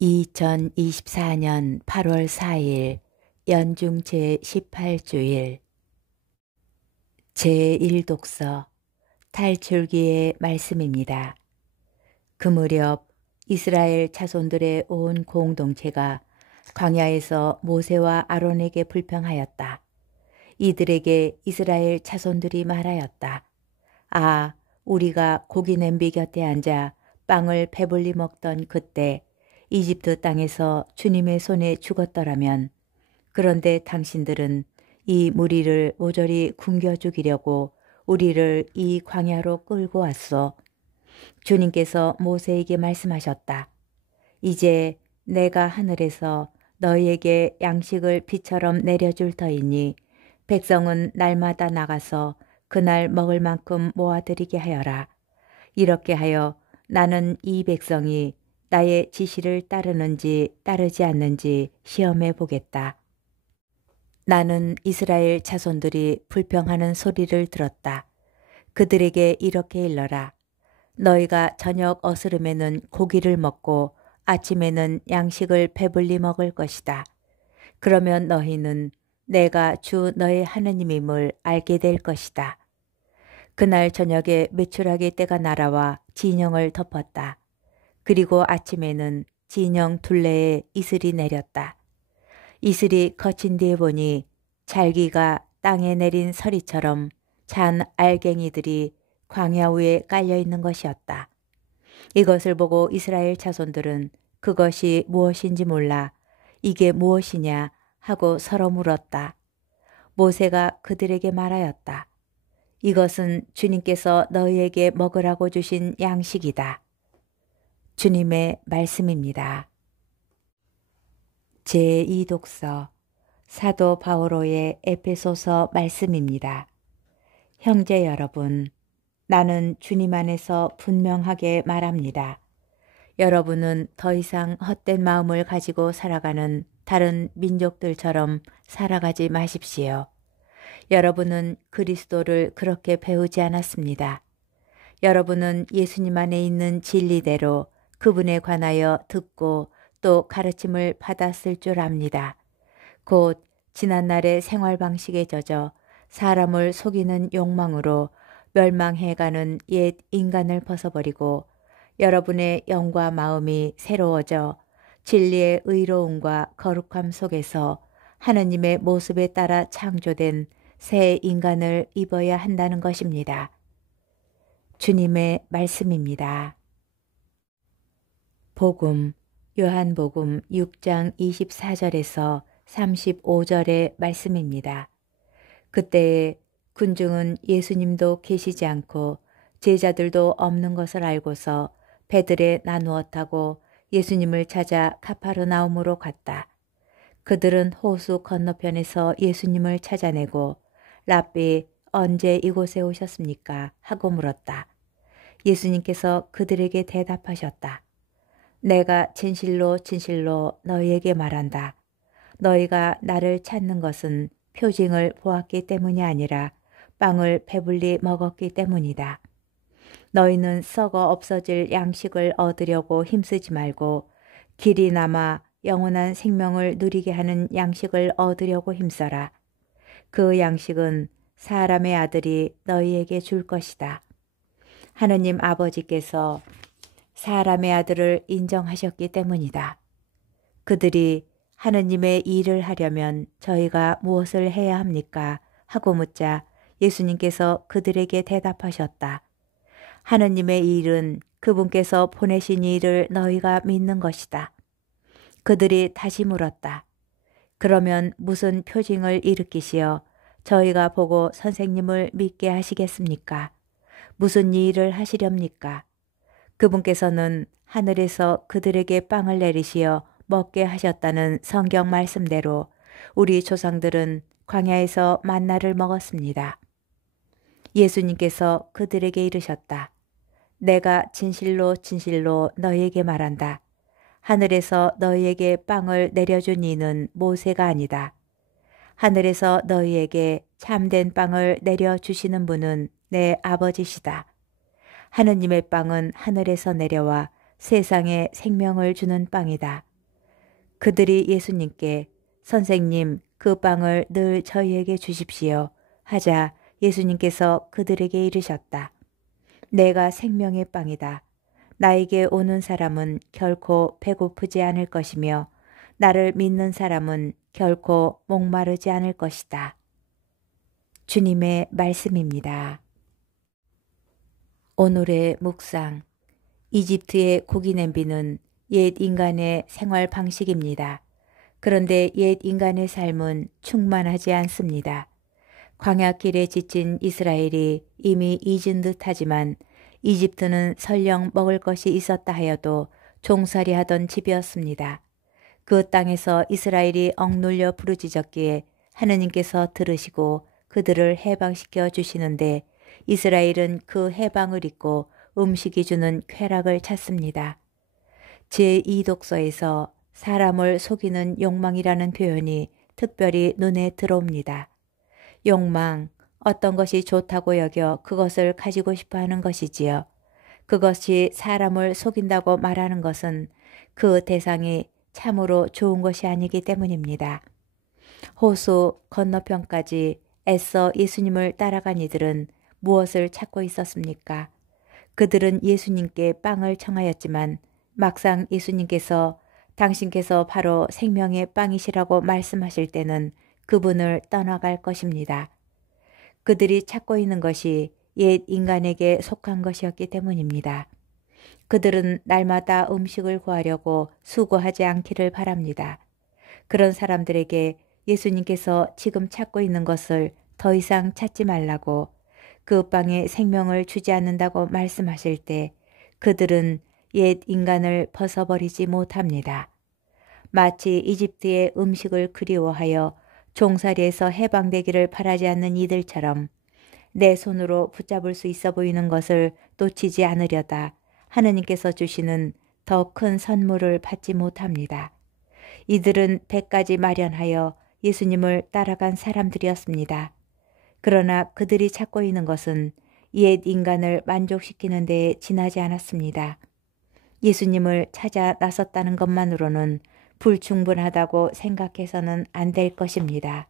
2024년 8월 4일 연중 제18주일 제1독서 탈출기의 말씀입니다. 그 무렵 이스라엘 자손들의 온 공동체가 광야에서 모세와 아론에게 불평하였다. 이들에게 이스라엘 자손들이 말하였다. 아, 우리가 고기 냄비 곁에 앉아 빵을 배불리 먹던 그때 이집트 땅에서 주님의 손에 죽었더라면, 그런데 당신들은 이 무리를 모조리 굶겨 죽이려고 우리를 이 광야로 끌고 왔소. 주님께서 모세에게 말씀하셨다. 이제 내가 하늘에서 너희에게 양식을 비처럼 내려줄 터이니 백성은 날마다 나가서 그날 먹을 만큼 모아들이게 하여라. 이렇게 하여 나는 이 백성이 나의 지시를 따르는지 따르지 않는지 시험해 보겠다. 나는 이스라엘 자손들이 불평하는 소리를 들었다. 그들에게 이렇게 일러라. 너희가 저녁 어스름에는 고기를 먹고 아침에는 양식을 배불리 먹을 것이다. 그러면 너희는 내가 주 너의 하느님임을 알게 될 것이다. 그날 저녁에 메추라기 떼가 날아와 진영을 덮었다. 그리고 아침에는 진영 둘레에 이슬이 내렸다. 이슬이 거친 뒤에 보니 잘기가 땅에 내린 서리처럼 잔 알갱이들이 광야 위에 깔려 있는 것이었다. 이것을 보고 이스라엘 자손들은 그것이 무엇인지 몰라 이게 무엇이냐 하고 서로 물었다. 모세가 그들에게 말하였다. 이것은 주님께서 너희에게 먹으라고 주신 양식이다. 주님의 말씀입니다. 제2독서 사도 바오로의 에베소서 말씀입니다. 형제 여러분, 나는 주님 안에서 분명하게 말합니다. 여러분은 더 이상 헛된 마음을 가지고 살아가는 다른 민족들처럼 살아가지 마십시오. 여러분은 그리스도를 그렇게 배우지 않았습니다. 여러분은 예수님 안에 있는 진리대로 그분에 관하여 듣고 또 가르침을 받았을 줄 압니다. 곧 지난날의 생활 방식에 젖어 사람을 속이는 욕망으로 멸망해가는 옛 인간을 벗어버리고 여러분의 영과 마음이 새로워져 진리의 의로움과 거룩함 속에서 하느님의 모습에 따라 창조된 새 인간을 입어야 한다는 것입니다. 주님의 말씀입니다. 복음, 요한복음 6장 24절에서 35절의 말씀입니다. 그때에 군중은 예수님도 계시지 않고 제자들도 없는 것을 알고서 배들에 나누어 타고 예수님을 찾아 가파르나움으로 갔다. 그들은 호수 건너편에서 예수님을 찾아내고 랍비, 언제 이곳에 오셨습니까? 하고 물었다. 예수님께서 그들에게 대답하셨다. 내가 진실로 진실로 너희에게 말한다. 너희가 나를 찾는 것은 표징을 보았기 때문이 아니라 빵을 배불리 먹었기 때문이다. 너희는 썩어 없어질 양식을 얻으려고 힘쓰지 말고 길이 남아 영원한 생명을 누리게 하는 양식을 얻으려고 힘써라. 그 양식은 사람의 아들이 너희에게 줄 것이다. 하느님 아버지께서 사람의 아들을 인정하셨기 때문이다. 그들이 하느님의 일을 하려면 저희가 무엇을 해야 합니까? 하고 묻자 예수님께서 그들에게 대답하셨다. 하느님의 일은 그분께서 보내신 일을 너희가 믿는 것이다. 그들이 다시 물었다. 그러면 무슨 표징을 일으키시어 저희가 보고 선생님을 믿게 하시겠습니까? 무슨 일을 하시렵니까? 그분께서는 하늘에서 그들에게 빵을 내리시어 먹게 하셨다는 성경 말씀대로 우리 조상들은 광야에서 만나를 먹었습니다. 예수님께서 그들에게 이르셨다. 내가 진실로 진실로 너희에게 말한다. 하늘에서 너희에게 빵을 내려준 이는 모세가 아니다. 하늘에서 너희에게 참된 빵을 내려주시는 분은 내 아버지시다. 하느님의 빵은 하늘에서 내려와 세상에 생명을 주는 빵이다. 그들이 예수님께 선생님, 그 빵을 늘 저희에게 주십시오 하자 예수님께서 그들에게 이르셨다. 내가 생명의 빵이다. 나에게 오는 사람은 결코 배고프지 않을 것이며 나를 믿는 사람은 결코 목마르지 않을 것이다. 주님의 말씀입니다. 오늘의 묵상. 이집트의 고기 냄비는 옛 인간의 생활 방식입니다. 그런데 옛 인간의 삶은 충만하지 않습니다. 광야길에 지친 이스라엘이 이미 잊은 듯하지만 이집트는 설령 먹을 것이 있었다 하여도 종살이 하던 집이었습니다. 그 땅에서 이스라엘이 억눌려 부르짖었기에 하느님께서 들으시고 그들을 해방시켜 주시는데 이스라엘은 그 해방을 잊고 음식이 주는 쾌락을 찾습니다. 제2독서에서 사람을 속이는 욕망이라는 표현이 특별히 눈에 들어옵니다. 욕망, 어떤 것이 좋다고 여겨 그것을 가지고 싶어 하는 것이지요. 그것이 사람을 속인다고 말하는 것은 그 대상이 참으로 좋은 것이 아니기 때문입니다. 호수 건너편까지 애써 예수님을 따라간 이들은 무엇을 찾고 있었습니까? 그들은 예수님께 빵을 청하였지만 막상 예수님께서 당신께서 바로 생명의 빵이시라고 말씀하실 때는 그분을 떠나갈 것입니다. 그들이 찾고 있는 것이 옛 인간에게 속한 것이었기 때문입니다. 그들은 날마다 음식을 구하려고 수고하지 않기를 바랍니다. 그런 사람들에게 예수님께서 지금 찾고 있는 것을 더 이상 찾지 말라고 그 빵에 생명을 주지 않는다고 말씀하실 때 그들은 옛 인간을 벗어버리지 못합니다. 마치 이집트의 음식을 그리워하여 종살이에서 해방되기를 바라지 않는 이들처럼 내 손으로 붙잡을 수 있어 보이는 것을 놓치지 않으려다 하느님께서 주시는 더 큰 선물을 받지 못합니다. 이들은 배까지 마련하여 예수님을 따라간 사람들이었습니다. 그러나 그들이 찾고 있는 것은 옛 인간을 만족시키는 데에 지나지 않았습니다. 예수님을 찾아 나섰다는 것만으로는 불충분하다고 생각해서는 안 될 것입니다.